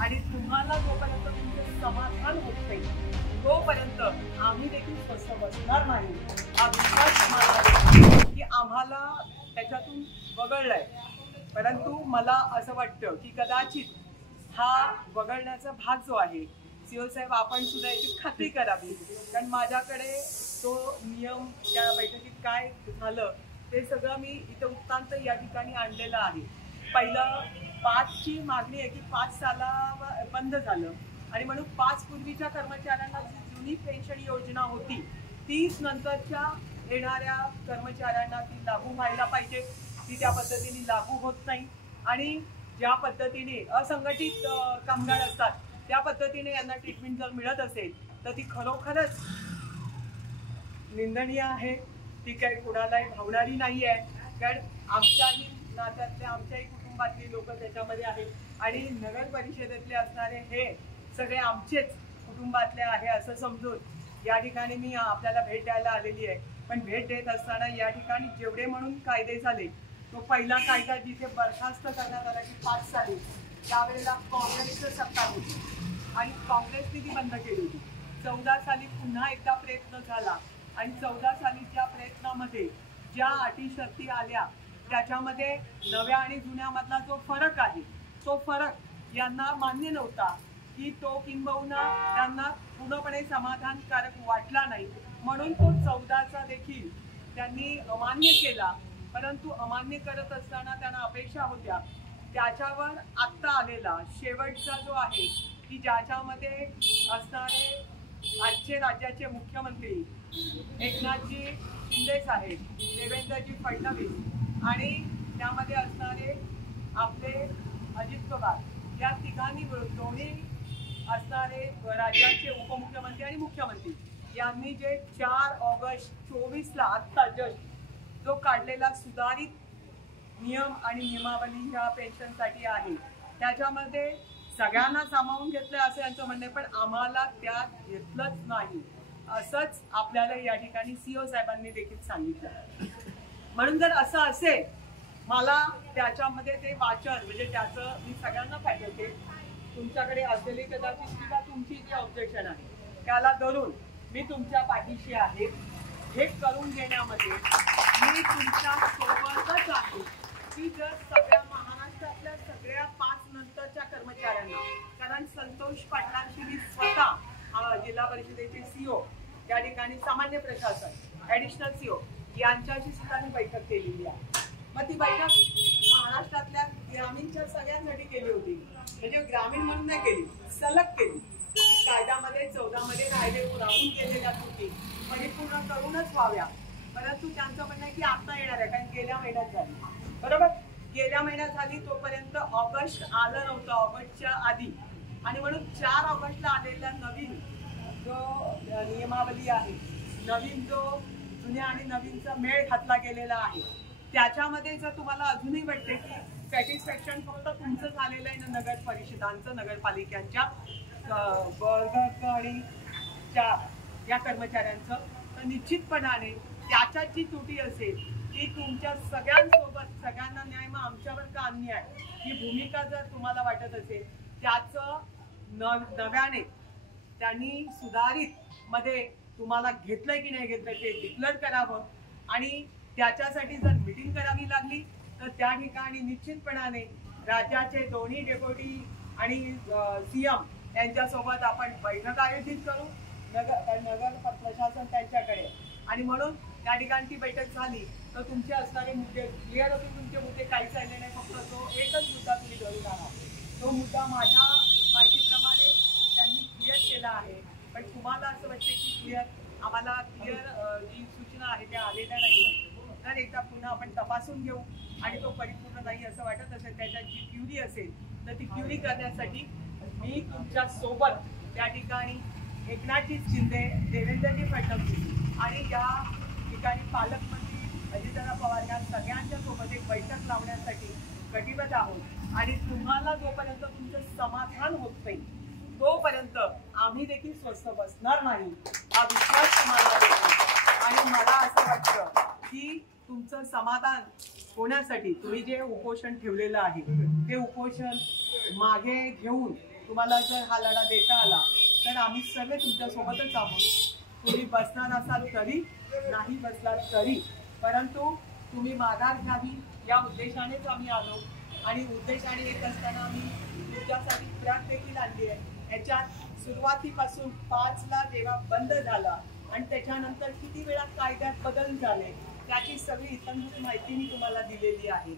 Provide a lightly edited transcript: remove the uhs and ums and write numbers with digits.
आणि तुम्हाला जोपर्यंत तुमचं समाधान होत नाही तोपर्यंत आम्ही देखील स्वस्थ बसणार नाही हा विश्वास आम्हाला की आम्हाला त्याच्यातून वगळलाय। परंतु मला असं वाटतं की कदाचित हा वगळण्याचा भाग जो आहे सीओ साहेब आपण सुद्धा याची खात्री करावी, कारण माझ्याकडे तो नियम त्या बैठकीत काय झालं ते सगळं मी इथं वृत्तांत या ठिकाणी आणलेलं आहे। पहिलं 5ची मागणी आहे की 5 साला बंद झालं आणि म्हणून 5 पूर्वीच्या कर्मचाऱ्यांना जी जुनी पेन्शन योजना होती तीच नंतरच्या येणाऱ्या कर्मचाऱ्यांना ती लागू व्हायला पाहिजे, ती त्या पद्धतीने लागू होत नाही। आणि ज्या पद्धतीने असंघटित कामगार असतात त्या पद्धतीने यांना ट्रीटमेंट जर मिळत असेल तर ती खरोखरच निंदनीय आहे, ती काही कुणालाही भावणारी नाही आहे। कारण आमच्याही नात्यातले आमच्याही कुटुंबातली लोक त्याच्यामध्ये आहेत आणि नगर परिषदेतले असणारे हे सगळे आमचेच कुटुंबातले आहे असं समजून या ठिकाणी मी आपल्याला भेट द्यायला आलेली आहे। पण भेट देत असताना या ठिकाणी जेवढे म्हणून कायदे झाले तो पहिला कायदा जिथे बरखास्त करण्यात आला की 5 साली त्यावेळेला काँग्रेसचं सत्ता होती आणि काँग्रेसने ती बंद केली होती। 14 साली पुन्हा एकदा प्रयत्न झाला आणि 14 सालीच्या प्रयत्नामध्ये ज्या अटी शर्ती आल्या त्याच्यामध्ये नव्या आणि जुन्यामधला जो फरक आहे तो फरक यांना मान्य नव्हता की तो किंबहुना त्यांना पूर्णपणे समाधानकारक वाटला नाही, म्हणून तो 14चा देखील त्यांनी अमान्य केला। परंतु अमान्य करत असताना त्यांना अपेक्षा होत्या त्याच्यावर आत्ता आलेला शेवटचा जो आहे की ज्याच्यामध्ये असणारे आजचे राज्याचे मुख्यमंत्री एकनाथजी शिंदे साहेब, देवेंद्रजी फडणवीस आणि त्यामध्ये असणारे आपले अजित पवार या तिघांनी मिळून दोन्ही असणारे राज्याचे उपमुख्यमंत्री आणि मुख्यमंत्री यांनी जे 4 ऑगस्ट 24ला आत्ता जस्ट जो काढलेला सुधारित नियम आणि नियमावली ह्या पेन्शनसाठी आहे त्याच्यामध्ये सगळ्यांना सामावून घेतलं असं यांचं म्हणणं आहे, पण आम्हाला त्यात घेतलंच नाही असंच आपल्याला या ठिकाणी सीओ साहेबांनी देखील सांगितलं। म्हणून जर असं असेल मला त्याच्यामध्ये ते वाचन म्हणजे त्याचं मी सगळ्यांना पाठवते, तुमच्याकडे असलेली कदाचित किंवा तुमची जी ऑब्जेक्शन आहे त्याला धरून मी तुमच्या पाठीशी आहे। हे करून घेण्यामध्ये मी तुमच्या सोबतच आहे की जर सगळ्या महाराष्ट्रातल्या सगळ्या 5 नंतरच्या कर्मचाऱ्यांना, कारण संतोष पाटलांची मी स्वतः जिल्हा परिषदेचे सीओ त्या ठिकाणी सामान्य प्रशासन ॲडिशनल सीओ यांच्याशी सुद्धा मी बैठक केलेली आहे। मग ती बैठक महाराष्ट्रातल्या ग्रामीणच्या सगळ्यांसाठी केली होती, म्हणजे ग्रामीण म्हणून नाही केली, सलग केली। कायद्यामध्ये 14मध्ये राहून गेलेल्या त्रुटी परिपूर्ण करूनच व्हाव्या। परंतु त्यांचं म्हणणं आहे की आता येणार आहे, कारण गेल्या महिन्यात झाली, बरोबर गेल्या महिन्यात झाली तोपर्यंत ऑगस्ट आलं नव्हतं, ऑगस्टच्या आधी, आणि म्हणून 4 ऑगस्टला आलेला नवीन जो नियमावली आहे, नवीन जो जुन्या आणि नवीनचा मेळ घातला गेलेला आहे त्याच्यामध्ये जर तुम्हाला अजूनही वाटते की सॅटिस्फॅक्शन फक्त तुमचं झालेलं आहे ना नगर परिषदांचं, नगरपालिकांच्या वर्ग आणि 4 या कर्मचाऱ्यांचं, तर निश्चितपणाने त्याच्यात जी त्रुटी असेल ती तुमच्या सगळ्यांसोबत सगळ्यांना न्याय मग आमच्यावर का अन्याय ही भूमिका जर तुम्हाला वाटत असेल त्याचं नव्याने त्यांनी सुधारित मध्ये तुम्हाला घेतलंय की नाही घेतलंय ते डिक्लेअर करावं आणि त्याच्यासाठी जर मीटिंग करावी लागली तर त्या ठिकाणी निश्चितपणाने राज्याचे दोन्ही डेप्युटी आणि सीएम यांच्यासोबत आपण बैठक आयोजित करू, नगर प्रशासन त्यांच्याकडे, आणि म्हणून त्या ठिकाणी ती बैठक झाली तर तुमचे असणारे मुद्दे क्लिअर होतील। तुमचे मुद्दे काहीच राहिले नाही, फक्त तो एकच मुद्दा तुम्ही धरून आहात, तो मुद्दा माझ्या माहितीप्रमाणे त्यांनी क्लिअर केला आहे। पण तुम्हाला असं वाटते की क्लिअर आम्हाला क्लिअर जी सूचना आहे त्या आलेल्या नाही, तर एकदा पुन्हा आपण तपासून घेऊ आणि तो परिपूर्ण नाही असं वाटत असेल त्याच्यात जी क्युरी असेल तर ती क्युरी करण्यासाठी मी तुमच्या सोबत त्या ठिकाणी एकनाथजी शिंदे, देवेंद्रजी फडणवीस आणि या ठिकाणी पालकमंत्री अजितदादा पवार या सगळ्यांच्या सोबत एक बैठक लावण्यासाठी कटिबद्ध आहोत। आणि तुम्हाला जोपर्यंत तुमचं समाधान होत नाही तोपर्यंत आम्ही देखील स्वस्थ बसणार नाही हा विश्वास तुम्हाला देतो। आणि मला असं वाटतं की तुमचं समाधान होण्यासाठी तुम्ही जे उपोषण ठेवलेलं आहे ते उपोषण मागे घेऊन तुम्हाला जर हा लढा देता आला तर आम्ही सगळे तुमच्या सोबतच आहोत. तुम्ही बसणार असाल तरी, नाही बसलात तरी, परंतु तुम्ही माघार घ्यावी या उद्देशानेच आम्ही आलो. आणि उद्देशाने येत असताना आम्ही तुमच्यासाठी ट्रक देखील आणली आहे. याच्यात सुरुवातीपासून 5ला जेव्हा बंद झाला आणि त्याच्यानंतर किती वेळा कायद्यात बदल झाले त्याची सगळी इतंभूत माहिती मी तुम्हाला दिलेली आहे.